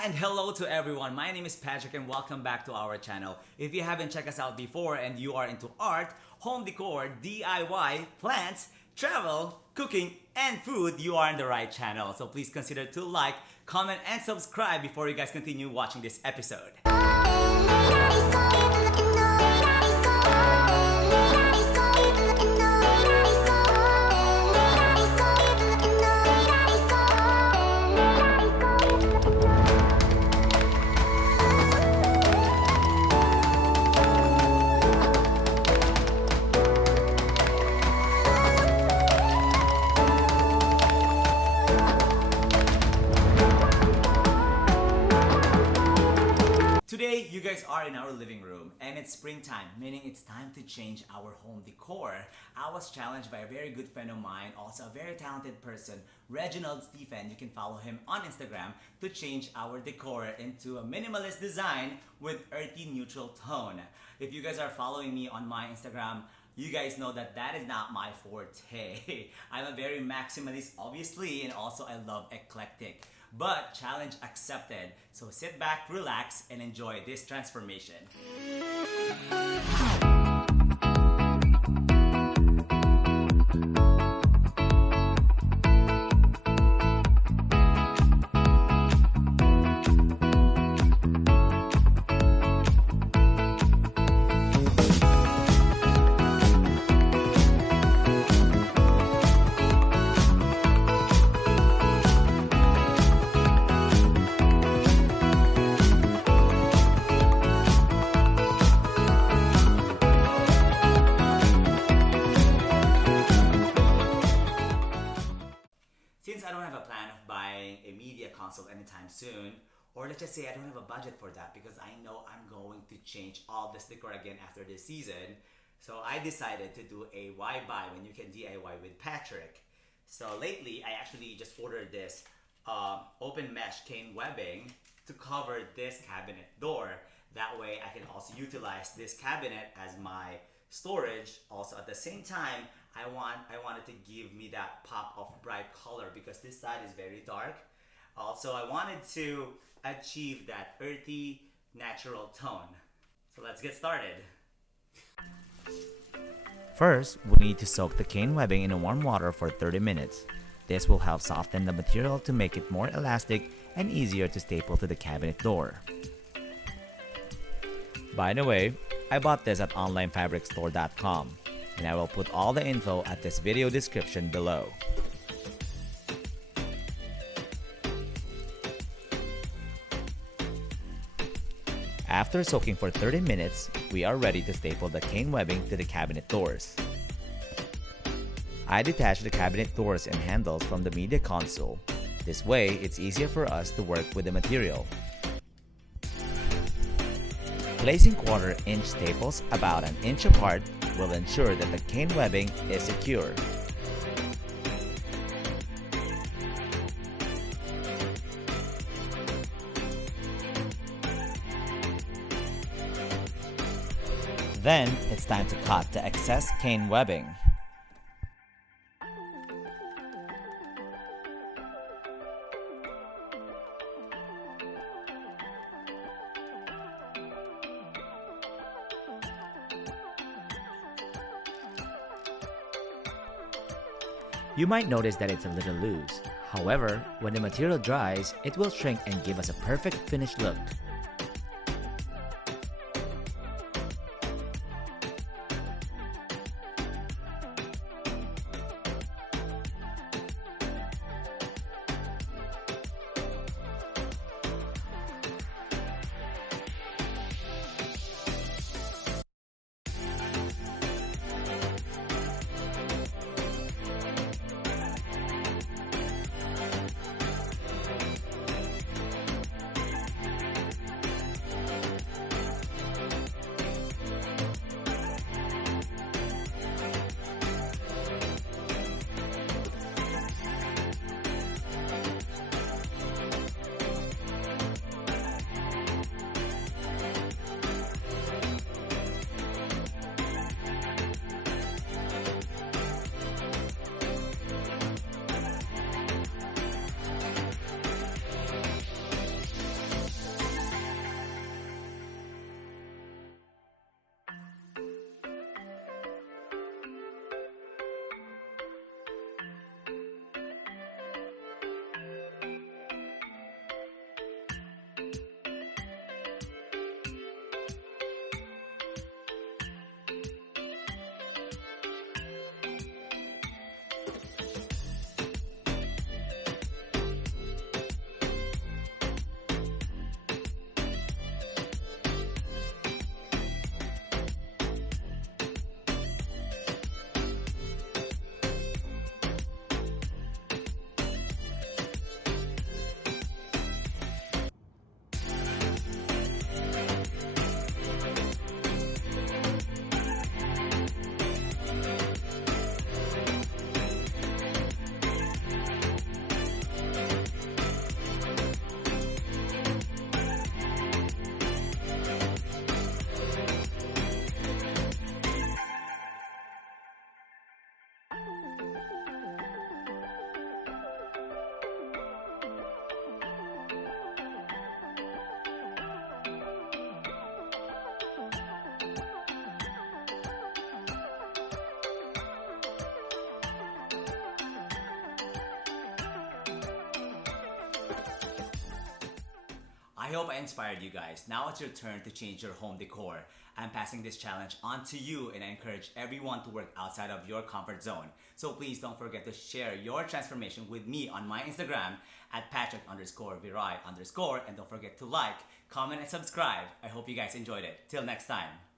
Heya and hello to everyone. My name is Patrick and welcome back to our channel. If you haven't checked us out before and you are into art, home decor, DIY, plants, travel, cooking, and food, you are in the right channel. So please consider to like, comment, and subscribe before you guys continue watching this episode. Today, you guys are in our living room and it's springtime, meaning it's time to change our home decor. I was challenged by a very good friend of mine, also a very talented person, Reginald Stephen. You can follow him on Instagram to change our decor into a minimalist design with earthy neutral tone. If you guys are following me on my Instagram, you guys know that that is not my forte. I'm a very maximalist, obviously, and also I love eclectic. But challenge accepted. So sit back, relax, and enjoy this transformation. Since I don't have a plan of buying a media console anytime soon, or let's just say I don't have a budget for that because I know I'm going to change all this decor again after this season, so I decided to do a why buy when you can DIY with Patrick. So lately, I actually just ordered this open mesh cane webbing to cover this cabinet door. That way I can also utilize this cabinet as my storage. Also at the same time, I wanted to give me that pop of bright color because this side is very dark. Also, I wanted to achieve that earthy natural tone. So let's get started. First, we need to soak the cane webbing in warm water for 30 minutes. This will help soften the material to make it more elastic and easier to staple to the cabinet door. By the way, I bought this at onlinefabricstore.com. and I will put all the info at this video description below. After soaking for 30 minutes, we are ready to staple the cane webbing to the cabinet doors. I detached the cabinet doors and handles from the media console. This way, it's easier for us to work with the material. Placing 1/4 inch staples about an inch apart will ensure that the cane webbing is secure. Then, it's time to cut the excess cane webbing. You might notice that it's a little loose. However, when the material dries, it will shrink and give us a perfect finished look. hope I inspired you guys. Now it's your turn to change your home decor. I'm passing this challenge on to you, and I encourage everyone to work outside of your comfort zone. So please don't forget to share your transformation with me on my Instagram at Patrick_Virai_, and don't forget to like, comment, and subscribe. I hope you guys enjoyed it. Till next time.